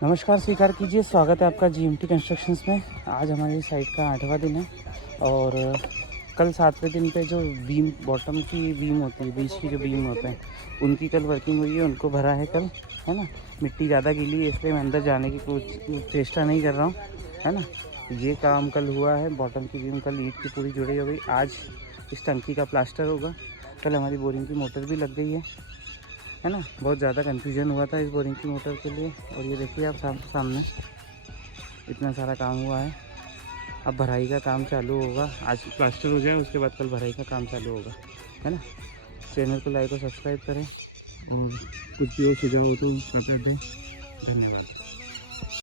नमस्कार, स्वीकार कीजिए। स्वागत है आपका जीएमटी कंस्ट्रक्शंस में। आज हमारी साइट का 8वां दिन है और कल 7वें दिन पे जो बीम, बॉटम की बीम होती है, बीच की जो बीम होते हैं, उनकी कल वर्किंग हुई है, उनको भरा है कल, है ना। मिट्टी ज़्यादा गीली है इसलिए मैं अंदर जाने की कुछ चेष्टा नहीं कर रहा हूँ, है ना। ये काम कल हुआ है। बॉटम की बीम कल ईंट की पूरी जुड़ी हो गई। आज इस टंकी का प्लास्टर होगा। कल हमारी बोरिंग की मोटर भी लग गई है ना। बहुत ज़्यादा कन्फ्यूजन हुआ था इस बोरिंग की मोटर के लिए। और ये देखिए आप सामने इतना सारा काम हुआ है। अब भराई का काम चालू होगा। आज प्लास्टर हो जाए उसके बाद कल भराई का काम चालू होगा, है ना। चैनल को लाइक और सब्सक्राइब करें और कुछ भी हो सुझाव हो तो बता दें। धन्यवाद।